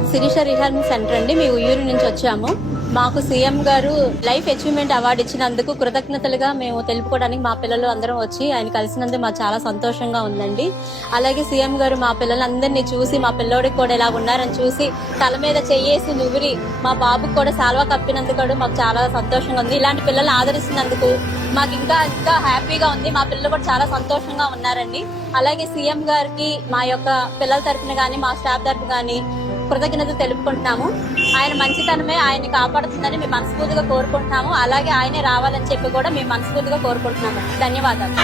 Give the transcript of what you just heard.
మాది Sirisha rehab centre అండి. మీ ఉయ్యూరు నుంచి వచ్చాము. మాకు సీఎం గారు లైఫ్ అచీవ్మెంట్ అవార్డు ఇచ్చినందుకు కృతజ్ఞతలుగా మేము తెలుపుకోవడానికి మా పిల్లలు అందరం వచ్చి ఆయన కలిసినందుకు మాకు చాలా సంతోషంగా ఉందండి. అలాగే సీఎం గారు మా పిల్లలందరినీ చూసి మా పిల్లోడికి కూడా ఇలా ఉన్నారని చూసి తల మీద చెయ్యేసి నువ్వురి మా బాబుకి కూడా సాల్వా కప్పినందుకు కూడా మాకు చాలా సంతోషంగా ఉంది. ఇలాంటి పిల్లల్ని ఆదరిస్తున్నందుకు మాకు ఇంకా ఇంకా హ్యాపీగా ఉంది. మా పిల్లలు కూడా చాలా సంతోషంగా ఉన్నారండి. అలాగే సీఎం గారికి మా యొక్క పిల్లల తరపున కానీ మా స్టాఫ్ తరపున కానీ కృతజ్ఞతలు తెలుపుకుంటున్నాము. ఆయన మంచితనమే ఆయన కాపాడుతుందని మేము మనస్ఫూర్తిగా కోరుకుంటున్నాము. అలాగే ఆయనే రావాలని చెప్పి కూడా మేము మనస్ఫూర్తిగా కోరుకుంటున్నాము. ధన్యవాదాలు.